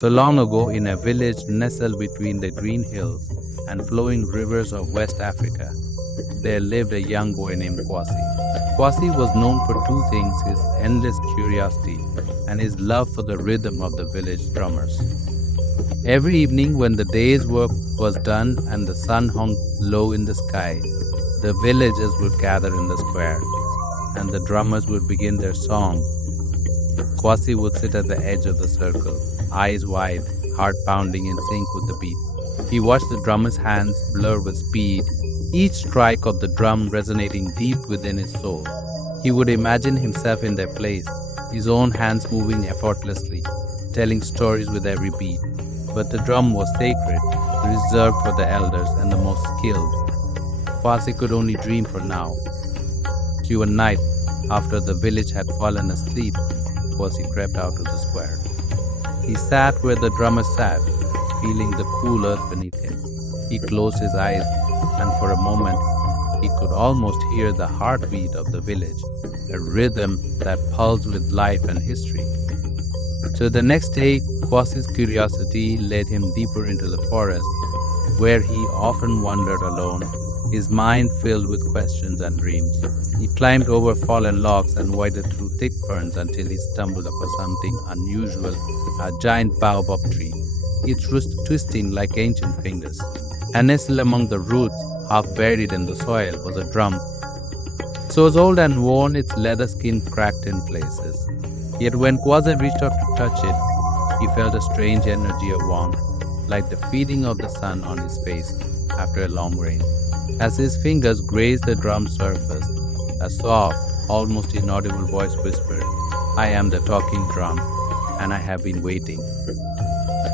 So long ago, in a village nestled between the green hills and flowing rivers of West Africa, there lived a young boy named Kwasi. Kwasi was known for two things: his endless curiosity and his love for the rhythm of the village drummers. Every evening, when the day's work was done and the sun hung low in the sky, the villagers would gather in the square, and the drummers would begin their song. Kwasi would sit at the edge of the circle, eyes wide, heart pounding in sync with the beat. He watched the drummers' hands blur with speed, each strike of the drum resonating deep within his soul. He would imagine himself in their place, his own hands moving effortlessly, telling stories with every beat. But the drum was sacred, reserved for the elders and the most skilled. Kwasi could only dream for now. To a night, after the village had fallen asleep, Kwasi crept out to the square. He sat where the drummer sat, feeling the cool earth beneath him. He closed his eyes, and for a moment, he could almost hear the heartbeat of the village, a rhythm that pulsed with life and history. So the next day, Kwasi's curiosity led him deeper into the forest, where he often wandered alone, his mind filled with questions and dreams. He climbed over fallen logs and waded through thick ferns until he stumbled upon something unusual, a giant baobab tree, its roots twisting like ancient fingers. And nestled among the roots, half buried in the soil, was a drum. So old and worn, its leather skin cracked in places. Yet when Kwasi reached out to touch it, he felt a strange energy of warmth, like the feeding of the sun on his face after a long rain. As his fingers grazed the drum's surface, a soft, almost inaudible voice whispered, "I am the talking drum, and I have been waiting."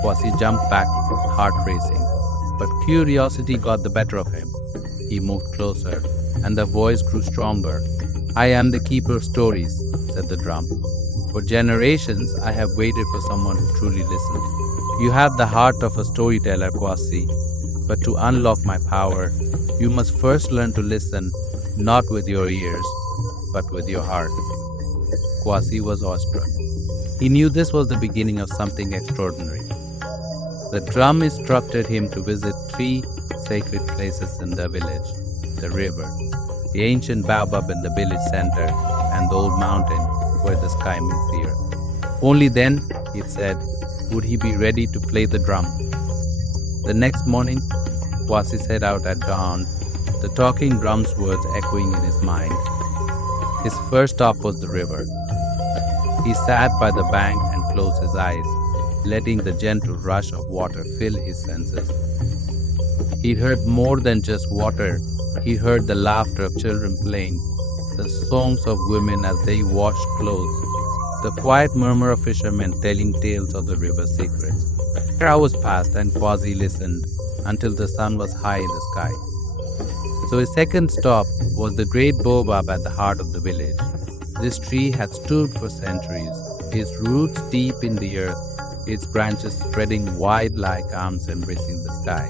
Kwasi jumped back, heart racing, but curiosity got the better of him. He moved closer, and the voice grew stronger. "I am the keeper of stories," said the drum. "For generations, I have waited for someone who truly listens. You have the heart of a storyteller, Kwasi, but to unlock my power, you must first learn to listen, not with your ears, but with your heart." Kwasi was awestruck. He knew this was the beginning of something extraordinary. The drum instructed him to visit three sacred places in the village: the river, the ancient baobab in the village center, and the old mountain where the sky meets the earth. Only then, it said, would he be ready to play the drum. The next morning, Kwasi set out at dawn, the talking drum's words echoing in his mind. His first stop was the river. He sat by the bank and closed his eyes, letting the gentle rush of water fill his senses. He heard more than just water. He heard the laughter of children playing, the songs of women as they washed clothes, the quiet murmur of fishermen telling tales of the river's secrets. Hours passed and Kwasi listened until the sun was high in the sky. So his second stop was the great baobab at the heart of the village. This tree had stood for centuries, its roots deep in the earth, its branches spreading wide like arms embracing the sky.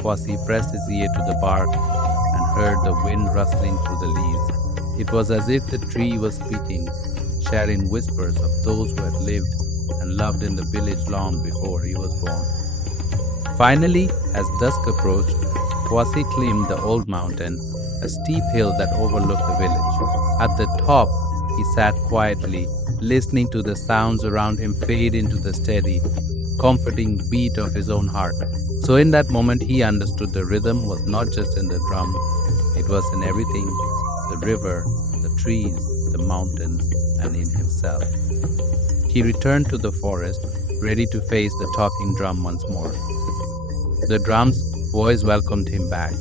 Kwasi pressed his ear to the bark and heard the wind rustling through the leaves. It was as if the tree was speaking, sharing whispers of those who had lived and loved in the village long before he was born. Finally, as dusk approached, Kwasi climbed the old mountain, a steep hill that overlooked the village. At the top, he sat quietly, listening to the sounds around him fade into the steady, comforting beat of his own heart. So in that moment, he understood the rhythm was not just in the drum, it was in everything: the river, the trees, the mountains, and in himself. He returned to the forest, ready to face the talking drum once more. The drum's voice welcomed him back.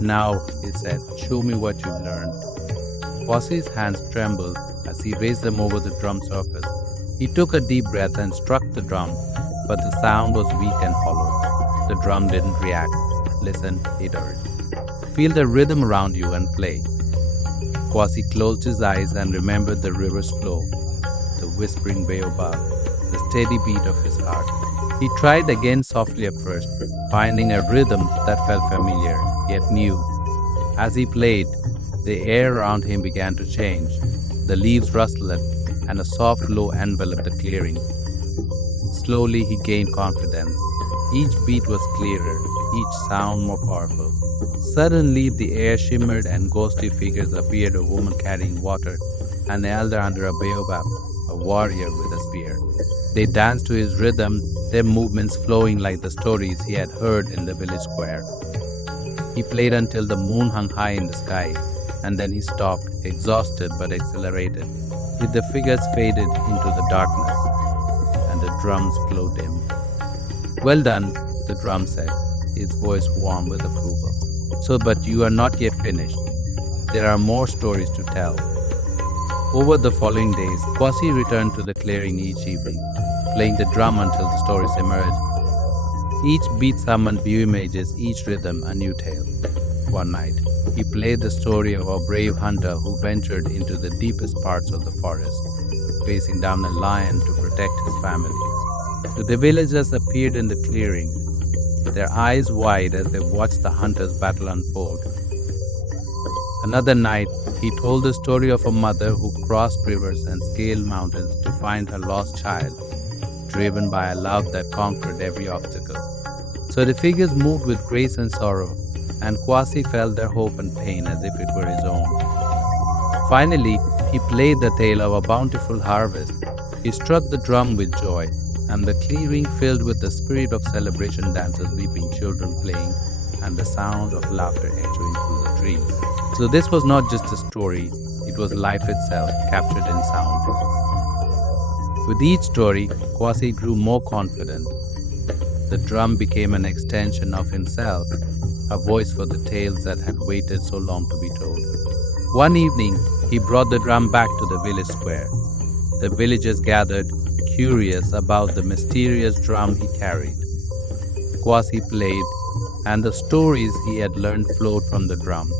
"Now," he said, "show me what you learned." Kwasi's hands trembled as he raised them over the drum surface. He took a deep breath and struck the drum, but the sound was weak and hollow. The drum didn't react. "Listen," it urged. "Feel the rhythm around you and play." Kwasi closed his eyes and remembered the river's flow, the whispering baobab, the steady beat of his heart. He tried again softly at first, finding a rhythm that felt familiar, yet new. As he played, the air around him began to change. The leaves rustled, and a soft glow enveloped the clearing. Slowly he gained confidence. Each beat was clearer, each sound more powerful. Suddenly the air shimmered and ghostly figures appeared, a woman carrying water, an elder under a baobab, a warrior with a spear. They danced to his rhythm, their movements flowing like the stories he had heard in the village square. He played until the moon hung high in the sky, and then he stopped, exhausted but exhilarated. The figures faded into the darkness, and the drums glowed dim. "Well done," the drum said, its voice warm with approval. But you are not yet finished. There are more stories to tell." Over the following days, Kwasi returned to the clearing each evening, playing the drum until the stories emerged. Each beat summoned new images, each rhythm a new tale. One night, he played the story of a brave hunter who ventured into the deepest parts of the forest, facing down a lion to protect his family. The villagers appeared in the clearing, their eyes wide as they watched the hunter's battle unfold. Another night, he told the story of a mother who crossed rivers and scaled mountains to find her lost child, driven by a love that conquered every obstacle. So the figures moved with grace and sorrow, and Kwasi felt their hope and pain as if it were his own. Finally, he played the tale of a bountiful harvest. He struck the drum with joy, and the clearing filled with the spirit of celebration, dancers, weeping children playing, and the sound of laughter echoing through the trees. So this was not just a story, it was life itself, captured in sound. With each story, Kwasi grew more confident. The drum became an extension of himself, a voice for the tales that had waited so long to be told. One evening, he brought the drum back to the village square. The villagers gathered, curious about the mysterious drum he carried. Kwasi played, and the stories he had learned flowed from the drum.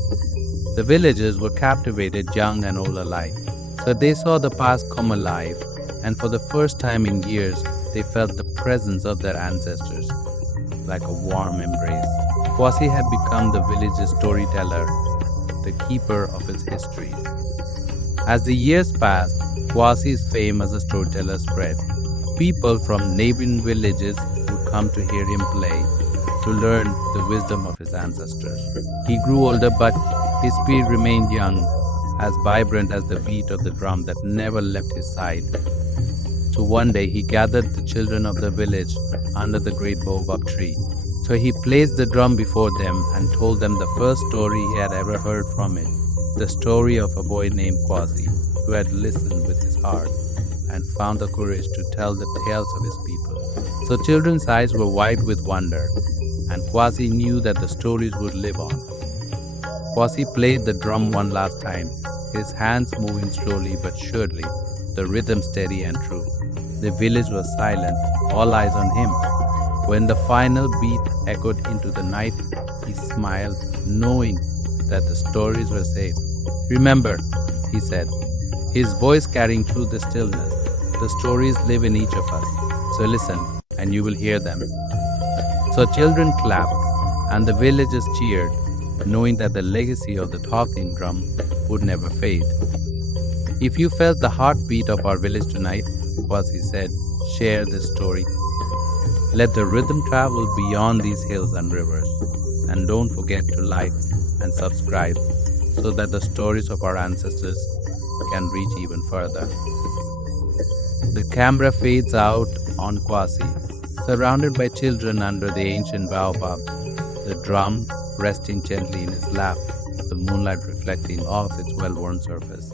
The villagers were captivated, young and old alike. So they saw the past come alive, and for the first time in years, they felt the presence of their ancestors, like a warm embrace. Kwasi had become the village's storyteller, the keeper of its history. As the years passed, Kwasi's fame as a storyteller spread. People from neighboring villages would come to hear him play, to learn the wisdom of his ancestors. He grew older, but his spirit remained young, as vibrant as the beat of the drum that never left his side. So one day he gathered the children of the village under the great baobab tree. So he placed the drum before them and told them the first story he had ever heard from it, the story of a boy named Kwasi, who had listened with his heart and found the courage to tell the tales of his people. So children's eyes were wide with wonder, and Kwasi knew that the stories would live on. Kwasi played the drum one last time, his hands moving slowly but surely, the rhythm steady and true. The village was silent, all eyes on him. When the final beat echoed into the night, he smiled, knowing that the stories were safe. "Remember," he said, his voice carrying through the stillness, "the stories live in each of us. So listen, and you will hear them." So children clapped, and the villagers cheered, knowing that the legacy of the talking drum would never fade. "If you felt the heartbeat of our village tonight," Kwasi said, "share this story. Let the rhythm travel beyond these hills and rivers. And don't forget to like and subscribe so that the stories of our ancestors can reach even further." The camera fades out on Kwasi, surrounded by children under the ancient baobab, the drum resting gently in his lap, the moonlight reflecting off its well-worn surface.